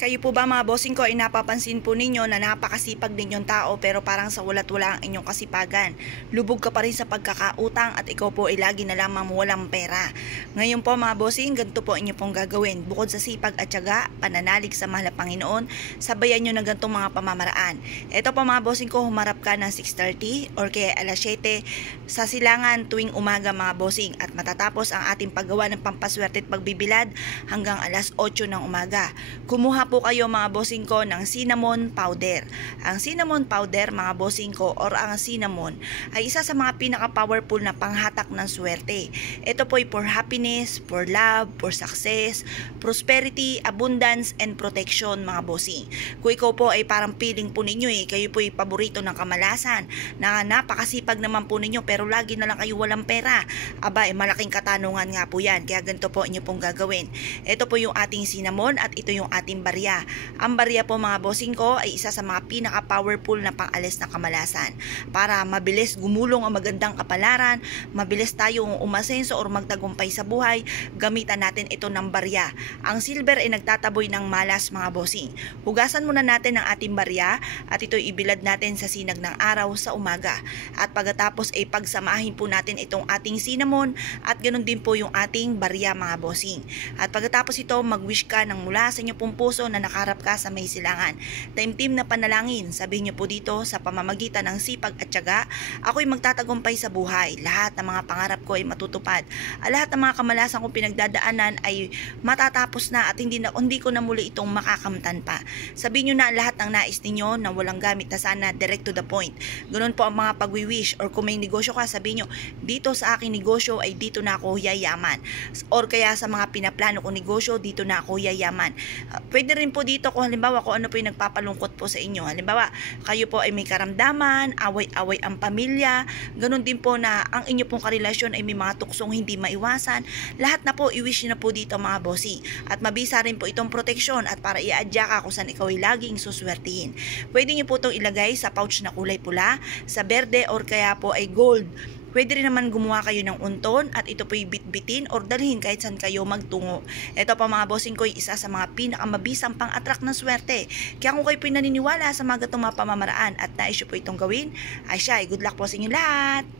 Kayo po ba mga bossing ko ay napapansin po ninyo na napakasipag ninyong tao pero parang sa walat-wala ang inyong kasipagan. Lubog ka pa rin sa pagkakautang at ikaw po ay lagi na lamang walang pera. Ngayon po mga bossing, ganito po inyo pong gagawin. Bukod sa sipag at tiyaga, pananalig sa mahal na Panginoon, sabayan nyo ng ganitong mga pamamaraan. Ito po mga bossing ko, humarap ka ng 6:30 or kaya alas 7 sa silangan tuwing umaga mga bossing at matatapos ang ating paggawa ng pampaswerte at pagbibilad hanggang alas 8 ng umaga. Kumuha po kayo mga bossing ko ng cinnamon powder. Ang cinnamon powder mga bossing ko or ang cinnamon ay isa sa mga pinaka-powerful na panghatak ng swerte. Ito po ay for happiness, for love, for success, prosperity, abundance, and protection mga bossing. Kung ikaw po ay parang feeling po ninyo kayo po ay paborito ng kamalasan, na napakasipag naman po ninyo pero lagi na lang kayo walang pera. Aba, malaking katanungan nga po yan. Kaya ganito po inyo pong gagawin. Ito po yung ating cinnamon at ito yung ating barya. Ang barya po mga bossing ko ay isa sa mga pinaka-powerful na pang-alis na kamalasan. Para mabilis gumulong ang magandang kapalaran, mabilis tayong umasenso or magtagumpay sa buhay, gamitan natin ito ng barya. Ang silver ay nagtataboy ng malas mga bossing. Hugasan muna natin ang ating barya at ito ibilad natin sa sinag ng araw sa umaga. At pagkatapos ay pagsamahin po natin itong ating cinnamon at ganoon din po yung ating barya mga bossing. At pagkatapos ito, mag-wish ka ng mula sa inyo pong puso na nakaharap ka sa may silangan. Taimtim na panalangin, sabihin niyo po dito sa pamamagitan ng sipag at tiyaga, ako'y magtatagumpay sa buhay. Lahat ng mga pangarap ko ay matutupad. Lahat ng mga kamalasan kong pinagdadaanan ay matatapos na at hindi ko na muli itong makakamtan pa. Sabihin niyo na lahat ng nais ninyo na walang gamit na sana direct to the point. Ganun po ang mga pagwi-wish or kung may negosyo ka, sabihin niyo, dito sa aking negosyo ay dito na ako yayaman. Or kaya sa mga pinaplano kong negosyo, dito na ako yayaman. Pwede rin po dito kung halimbawa kung ano po yung nagpapalungkot po sa inyo. Halimbawa, kayo po ay may karamdaman, away-away ang pamilya, ganun din po na ang inyo pong karelasyon ay may mga tuksong hindi maiwasan. Lahat na po, i-wish nyo na po dito mga bossing. At mabisa rin po itong proteksyon at para i-adya ka kung saan ikaw ay laging suswertihin. Pwede nyo po itong ilagay sa pouch na kulay pula, sa berde or kaya po ay gold. Pwede rin naman gumawa kayo ng unton at ito po'y bitbitin or dalhin kahit saan kayo magtungo. Ito pa mga bossing ko ay isa sa mga pinakamabisang pang-attract ng swerte. Kaya kung kayo po'y naniniwala sa mga gatong mga pamamaraan at nais nyo po itong gawin, ay siya, good luck po sa inyo lahat!